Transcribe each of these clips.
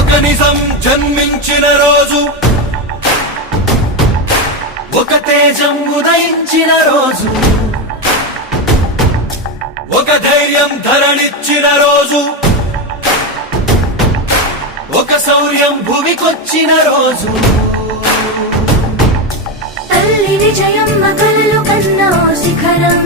ఒక నిజం జన్మించిన రోజు ఒక తేజం ఉదయించిన రోజు ఒక ధైర్యం ధరణిచ్చిన రోజు ఒక శౌర్యం భూమికొచ్చిన రోజు తల్లి విజయం మగలు కన్నా శిఖరం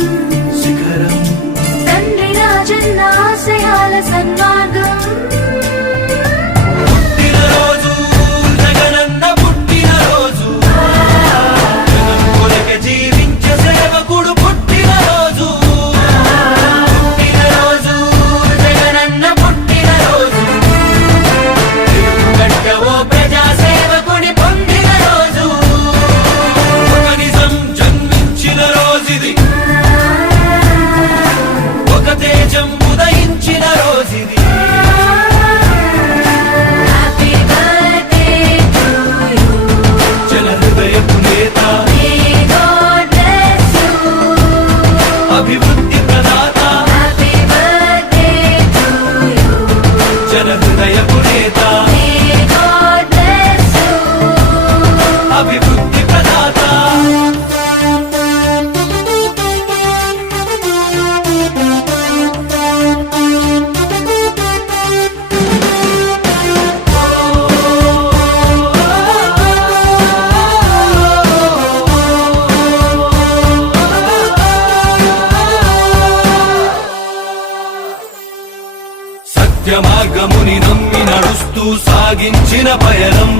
సాగించిన పయనం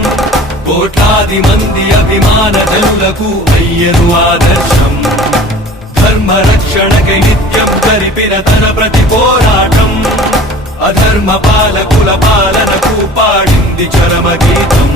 కోట్లాది మంది అభిమాన జనులకు అయ్యను ఆదర్శం ధర్మ రక్షణకై నిత్యం జరిపిన తన ప్రతి పోరాటం అధర్మ పాలకుల పాలనకు పాడింది చరమ గీతం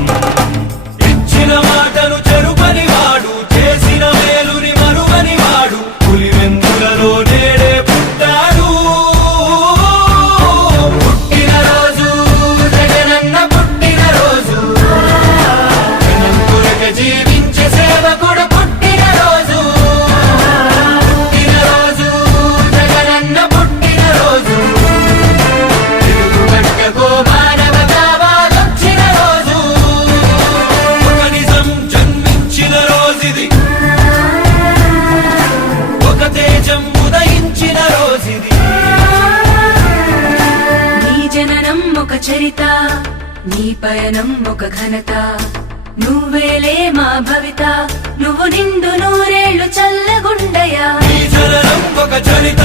నీ పయనం ఒక ఘనత నువ్వేలే మా భవిత నువ్వు నిండు నూరేళ్లు చల్లగుండయా నీ జననం ఒక చరిత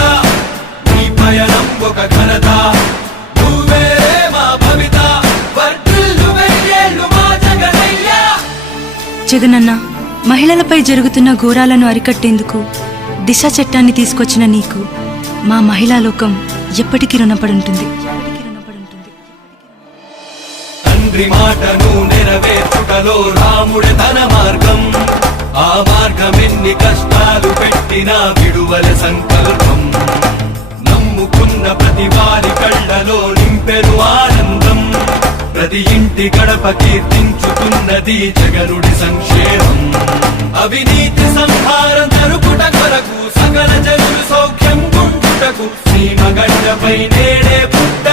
నీ పయనం ఒక ఘనత జగనన్న మహిళలపై జరుగుతున్న ఘోరాలను అరికట్టేందుకు దిశ చట్టాన్ని తీసుకొచ్చిన నీకు మా మహిళా లోకం ఎప్పటికీ రుణపడుంటుంది తండ్రి మాటను నెరవేర్చుటలో రాముడే తన మార్గం ఆ మార్గం ఎన్ని కష్టాలు పెట్టినా విడువల సంకల్పం నమ్ముకున్న ప్రతి వారి కళ్ళలో నింపెను ఆనందం ప్రతి ఇంటి గడప కీర్తించుకున్నది జగనుడి సంక్షేమం అవినీతి సంహారం జరుపుట కొరకు సకల జగులు సౌఖ్యం గుంటుటకు శ్రీమగడ్డపై మగండపై నేడే